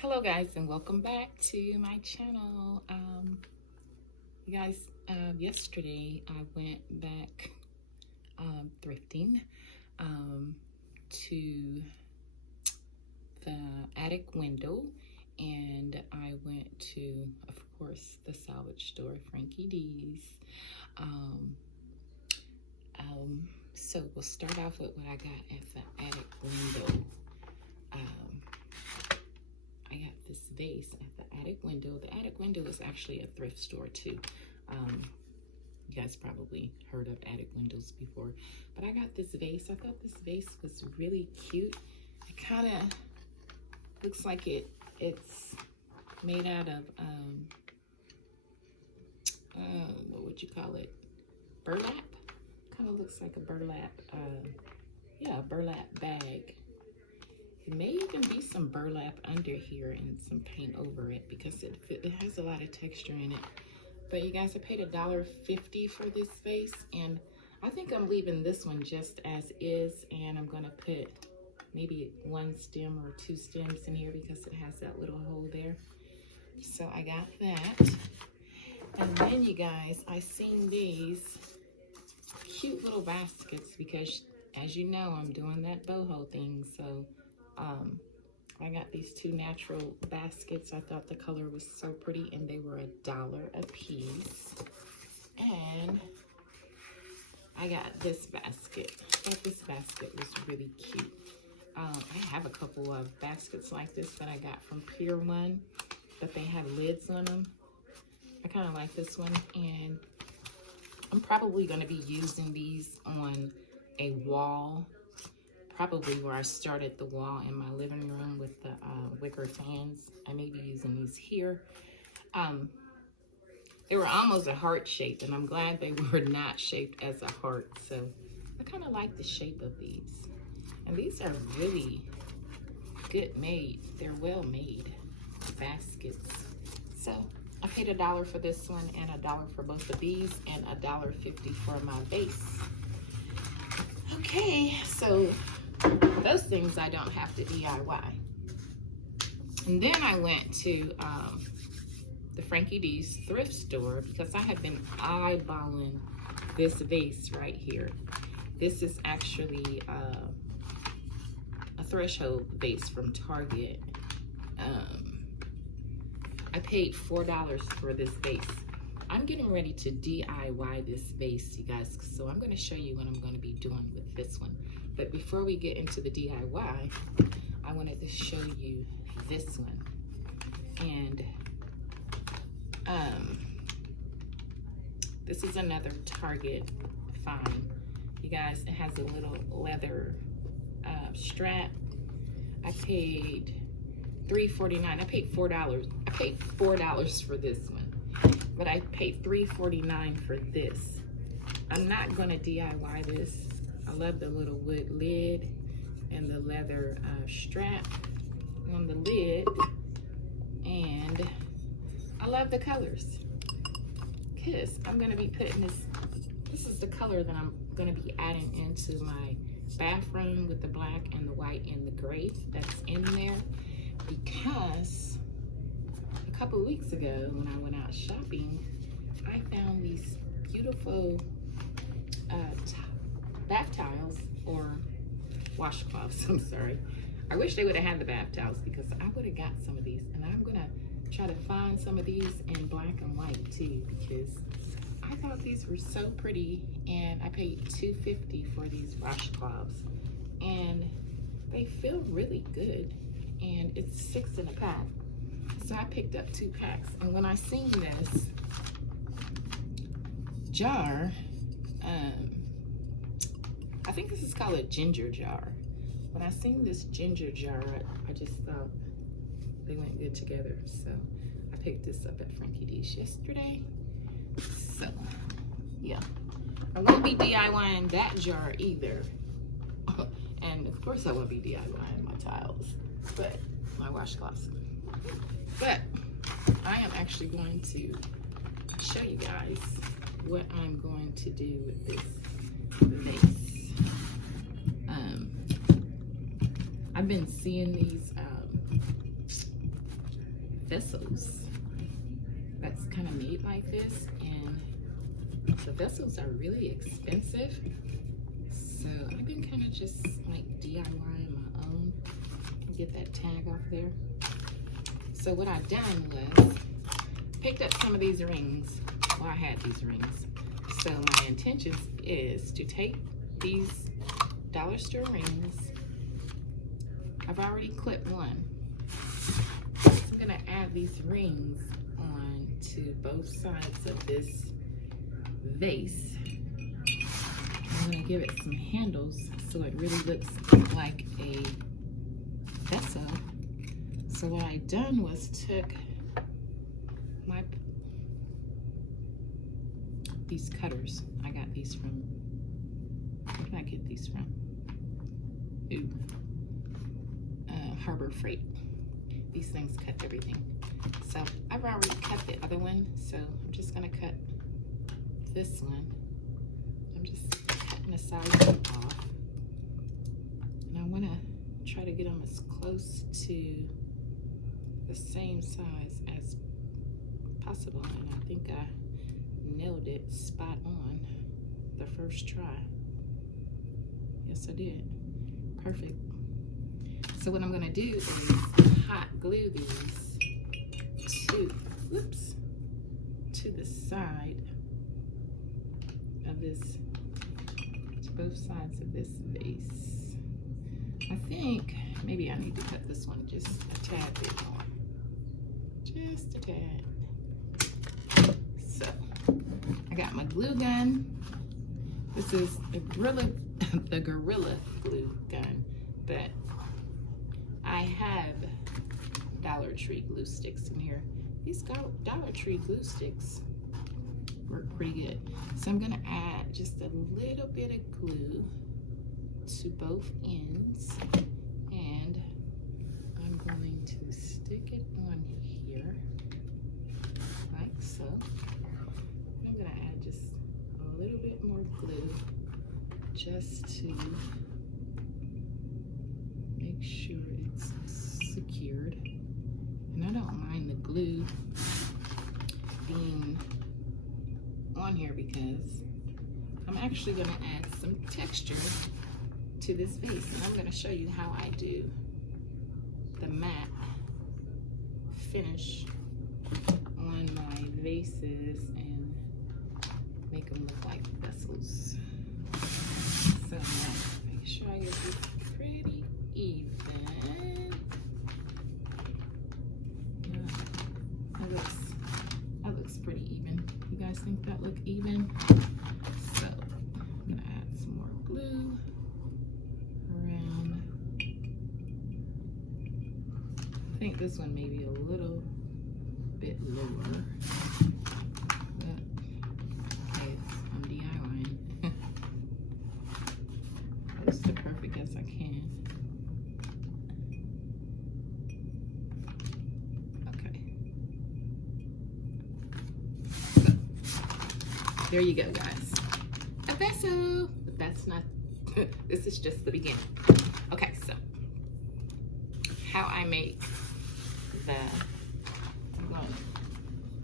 Hello guys, and welcome back to my channel. You guys, yesterday I went back thrifting to the attic window, and I went to, of course, the salvage store, Frankie D's. So we'll start off with what I got at the attic window. I got this vase at the attic window. The attic window is actually a thrift store too. You guys probably heard of attic windows before, but I got this vase. I thought this vase was really cute. It kind of looks like it's made out of what would you call it? Burlap. Kind of looks like a burlap. Yeah, a burlap bag. It may even be some burlap under here and some paint over it because it has a lot of texture in it. But you guys, I paid $1.50 for this vase, and I think I'm leaving this one just as is, and I'm gonna put maybe one stem or two stems in here because it has that little hole there. So I got that. And then you guys, I seen these cute little baskets because, as you know, I'm doing that boho thing. So I got these two natural baskets. I thought the color was so pretty, and they were $1 a piece. And I got this basket. I thought this basket was really cute. I have a couple of baskets like this that I got from Pier 1, but they have lids on them. I kind of like this one, and I'm probably going to be using these on a wall, probably where I started the wall in my living room with the wicker fans. I may be using these here. They were almost a heart shape, and I'm glad they were not shaped as a heart. So I kind of like the shape of these. And these are really good made. They're well made baskets. So I paid $1 for this one and $1 for both of these and $1.50 for my vase. Okay, so those things I don't have to DIY. And then I went to the Frankie D's thrift store because I have been eyeballing this vase right here. This is actually a threshold vase from Target. I paid $4 for this vase. I'm getting ready to DIY this vase, you guys, so I'm going to show you what I'm going to be doing with this one. But before we get into the DIY, I wanted to show you this one. And this is another Target find. You guys, it has a little leather strap. I paid $3.49. I paid $4. I paid $4 for this one, but I paid $3.49 for this. I'm not gonna DIY this. I love the little wood lid and the leather strap on the lid, and I love the colors because I'm gonna be putting this is the color that I'm gonna be adding into my bathroom with the black and the white and the gray that's in there, because a couple of weeks ago when I went out shopping, I found these beautiful bath tiles, or washcloths, I'm sorry. I wish they would have had the bath towels because I would have got some of these, and I'm gonna try to find some of these in black and white too, because I thought these were so pretty, and I paid $2.50 for these washcloths, and they feel really good, and it's 6 in a pack. So I picked up 2 packs, and when I seen this jar, I think this is called a ginger jar. When I seen this ginger jar, I just thought they went good together. So I picked this up at Frankie D's yesterday. So yeah, I won't be DIYing that jar either. And of course I won't be DIYing my tiles, but my washcloths. But I am actually going to show you guys what I'm going to do with this vase. I've been seeing these vessels that's kind of made like this, and the vessels are really expensive. So I've been kind of just like DIYing my own. Get that tag off there. So what I've done was picked up some of these rings. Well, I had these rings. So my intention is to take these dollar store rings. I've already clipped one. So I'm gonna add these rings on to both sides of this vase. I'm gonna give it some handles so it really looks like a vessel. So what I done was took these cutters. I got these from, where did I get these from? Harbor Freight. These things cut everything. So I've already cut the other one, so I'm just gonna cut this one. I'm just cutting the sides off. And I wanna try to get them as close to the same size as possible. And I think I nailed it spot on the first try. Yes, I did. Perfect. So what I'm gonna do is hot glue these to the side of this, to both sides of this vase. I think maybe I need to cut this one just a tad bit more. Just a tad. So I got my glue gun. This is the Gorilla glue gun, but I have Dollar Tree glue sticks in here. These Dollar Tree glue sticks work pretty good. So I'm gonna add just a little bit of glue to both ends, and I'm going to stick it on here like so. I'm gonna add just a little bit more glue just to make sure it's secured. And I don't mind the glue being on here because I'm actually gonna add some texture to this vase, and I'm gonna show you how I do the matte finish on my vases and make them look like vessels. So make sure I get this pretty even. Yeah, that looks pretty even. You guys think that look even? So I'm gonna add some more glue around. I think this one may be a little bit lower. I'm DIYing. Close to perfect as I can. Okay. So, there you go, guys. A vessel, but that's not, this is just the beginning. Okay, so how I make the,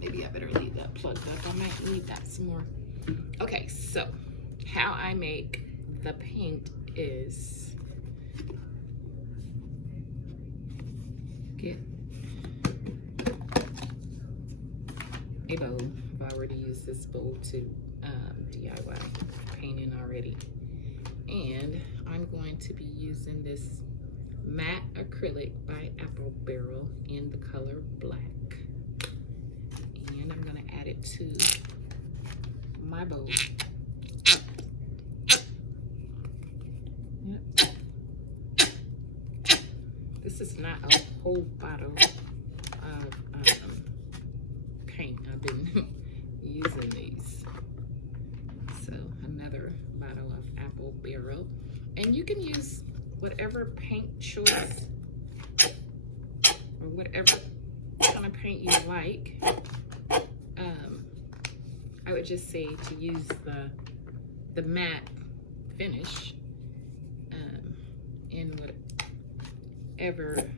maybe I better leave that plugged up. I might need that some more. Okay, so how I make the paint is get a bowl. I've already used this bowl to DIY painting already. And I'm going to be using this matte acrylic by Apple Barrel in the color black. And I'm gonna add it to my bowl. Yep. This is not a whole bottle of paint. I've been using these. So another bottle of Apple Barrel. And you can use whatever paint choice or whatever kind of paint you like. I would just say to use the matte finish in whatever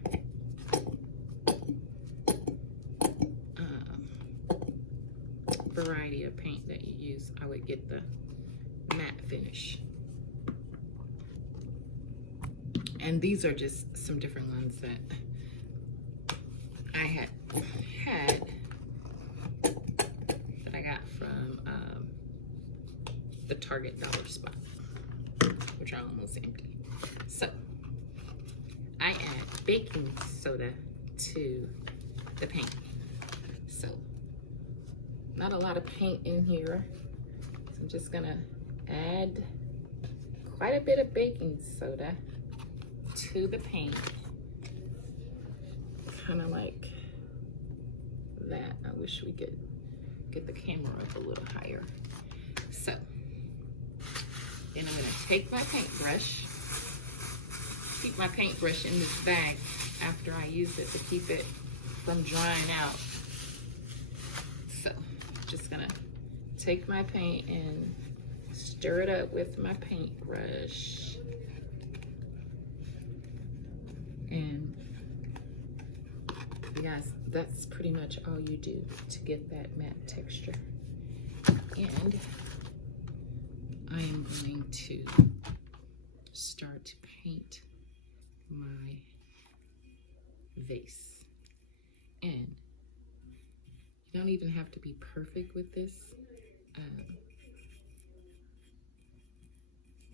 variety of paint that you use, I would get the matte finish. And these are just some different ones that I had that I got from the Target dollar spot, which are almost empty. So I add baking soda to the paint. So not a lot of paint in here, so I'm just gonna add quite a bit of baking soda to the paint, kind of like that. I wish we could get the camera up a little higher. So then I'm gonna take my paintbrush, keep my paintbrush in this bag after I use it to keep it from drying out. So just gonna take my paint and stir it up with my paintbrush. And you guys, that's pretty much all you do to get that matte texture. And I am going to start to paint my vase. And you don't even have to be perfect with this.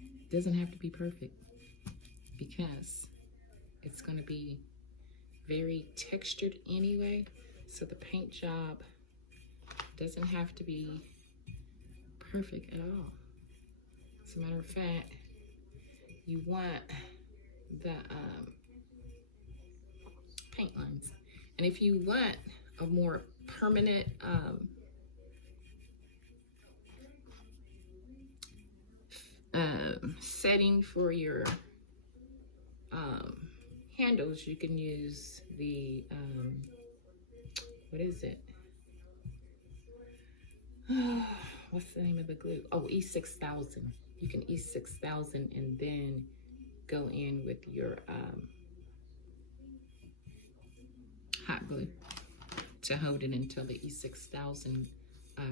It doesn't have to be perfect because it's going to be very textured anyway. So the paint job doesn't have to be perfect at all. As a matter of fact, you want the paint lines. And if you want a more permanent setting for your handles, you can use the what is it? What's the name of the glue? Oh, E6000. You can E6000 and then go in with your hot glue to hold it until the E6000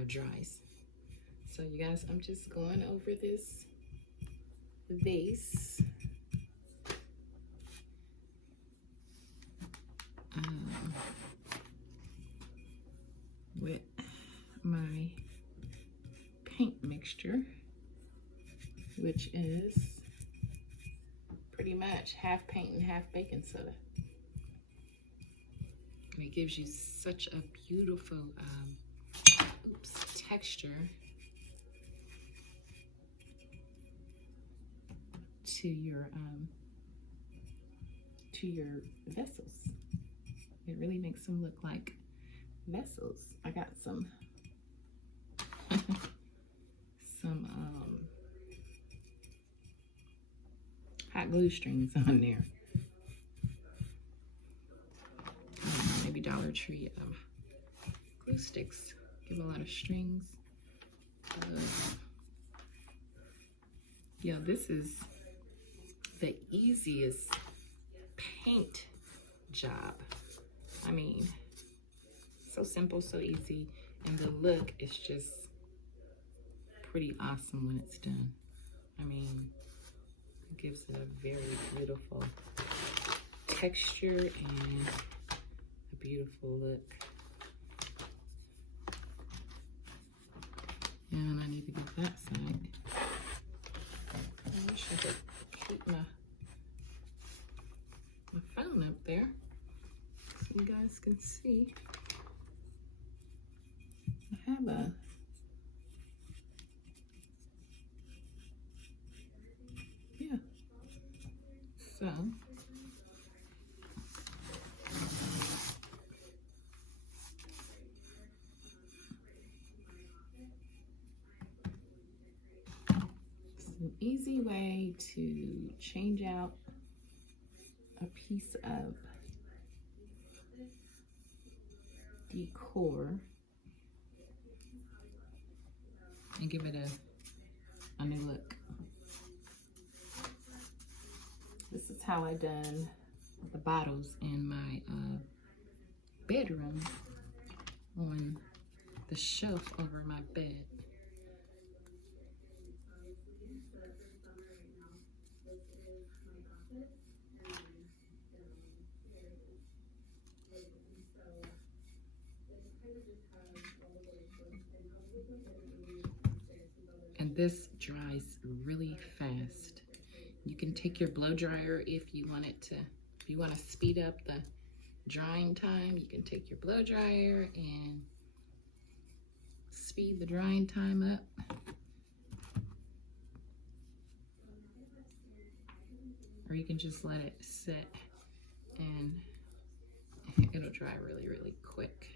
dries. So you guys, I'm just going over this vase. With my paint mixture, which is pretty much half paint and half baking soda. And it gives you such a beautiful texture to your vessels. It really makes them look like vessels. I got some hot glue strings on there. Maybe Dollar Tree glue sticks give a lot of strings. Yeah, this is the easiest paint job. I mean, so simple, so easy, and the look is just pretty awesome when it's done. I mean, it gives it a very beautiful texture and a beautiful look. And I need to get that side. I wish I could keep my phone up there so you guys can see. I have a so it's an easy way to change out a piece of decor and give it a new look. This is how I done the bottles in my bedroom on the shelf over my bed. And this dries really fast. You can take your blow dryer if you want to speed up the drying time. You can take your blow dryer and speed the drying time up. Or you can just let it sit and it'll dry really, really quick.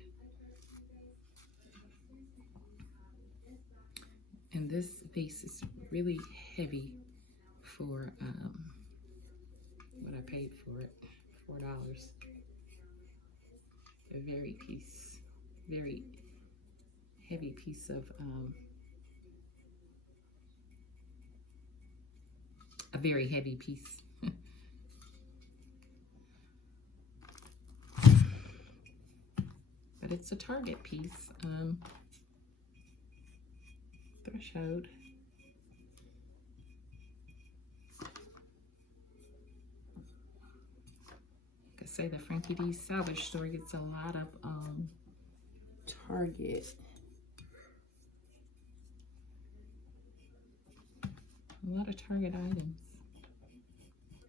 And this vase is really heavy for what I paid for it, $4. A very heavy piece of a very heavy piece. But it's a Target piece. Threshold. Like I say, the Frankie D's salvage store gets a lot of Target. A lot of Target items.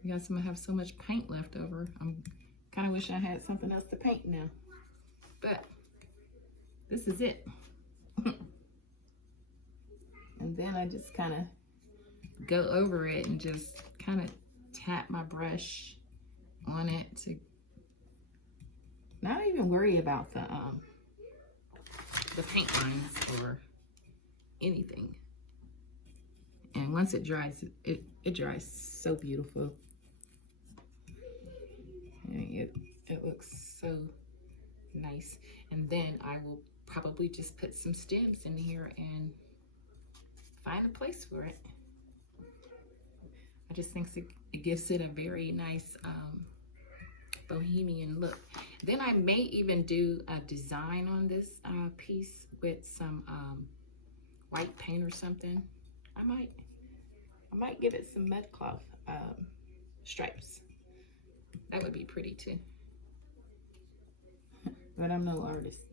You guys gonna have so much paint left over. I'm kind of wish I had something else to paint now. But this is it. And then I just kind of go over it and just kind of tap my brush on it to not even worry about the paint lines or anything. And once it dries, it dries so beautiful. And it looks so nice. And then I will probably just put some stems in here and find a place for it. I just think it gives it a very nice bohemian look. Then I may even do a design on this piece with some white paint or something. I might give it some mud cloth stripes. That would be pretty too. But I'm no artist,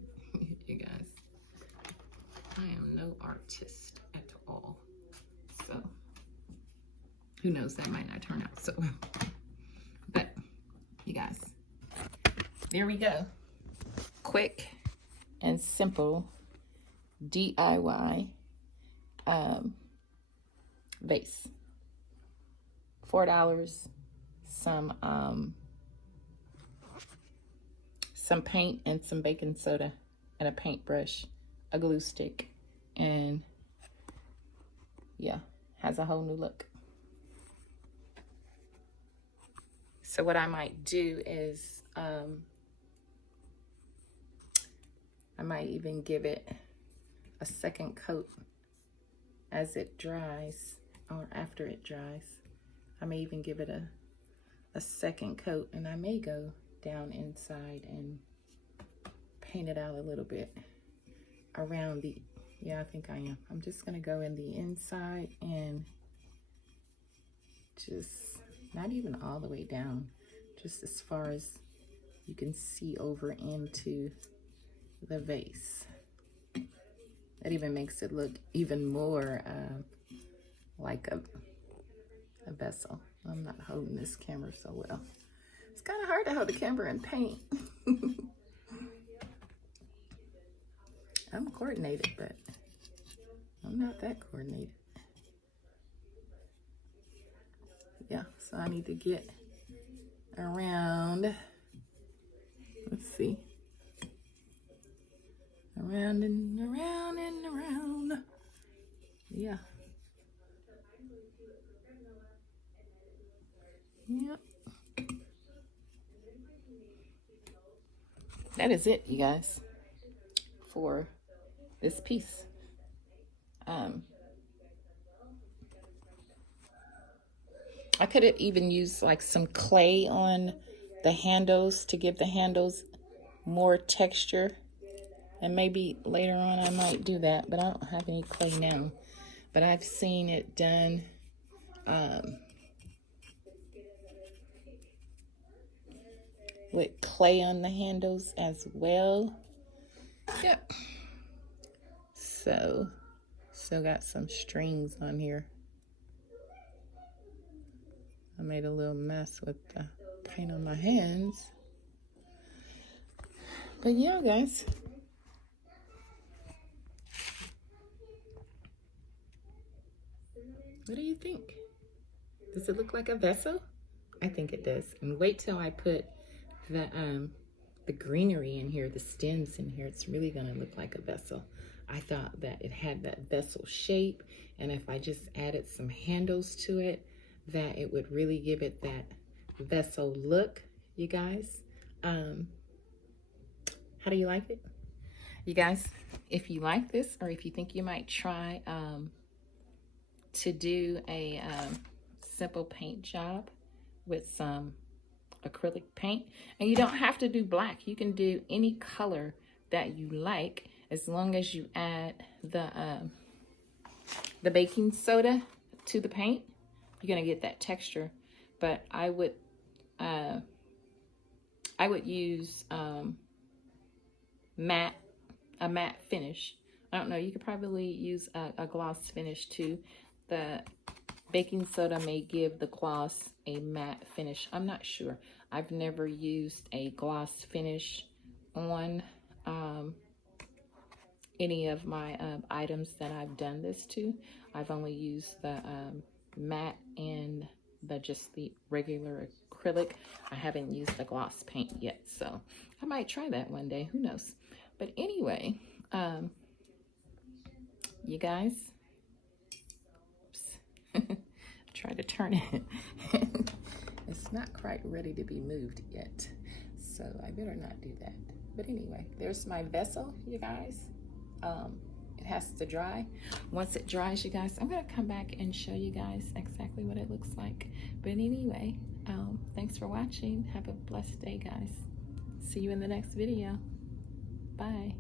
you guys. I am no artist at all. So, who knows, that might not turn out so well. But, you guys, there we go. Quick and simple DIY vase. $4, some paint and some baking soda and a paintbrush, a glue stick, and yeah, has a whole new look. So what I might do is I might even give it a second coat as it dries, or after it dries. I may even give it a second coat, and I may go down inside and paint it out a little bit around the, yeah, I think I am. I'm just gonna go in the inside and just, not even all the way down, just as far as you can see over into the vase. That even makes it look even more like a vessel. I'm not holding this camera so well. It's kind of hard to hold the camera and paint. I'm coordinated, but I'm not that coordinated. Yeah, so I need to get around, let's see, around and around and around. Yeah. Yep. That is it, you guys, for this piece. I could have even used like some clay on the handles to give the handles more texture. And maybe later on I might do that, but I don't have any clay now. But I've seen it done with clay on the handles as well. Yep. So, still got some strings on here. I made a little mess with the paint on my hands. But yeah, guys. What do you think? Does it look like a vessel? I think it does. And wait till I put the greenery in here, the stems in here. It's really gonna look like a vessel. I thought that it had that vessel shape, and if I just added some handles to it, that it would really give it that vessel look, you guys. How do you like it? You guys, if you like this, or if you think you might try to do a simple paint job with some acrylic paint, and you don't have to do black, you can do any color that you like, as long as you add the baking soda to the paint, you're gonna get that texture. But I would use a matte finish. I don't know, you could probably use a gloss finish too. The baking soda may give the gloss a matte finish. I'm not sure. I've never used a gloss finish on any of my items that I've done this to. I've only used the matte and just the regular acrylic. I haven't used the gloss paint yet, so I might try that one day. Who knows? But anyway, you guys, try to turn it. It's not quite ready to be moved yet, so I better not do that. But anyway, there's my vessel, you guys. It has to dry. Once it dries, you guys, I'm gonna come back and show you guys exactly what it looks like. But anyway, thanks for watching. Have a blessed day, guys. See you in the next video. Bye.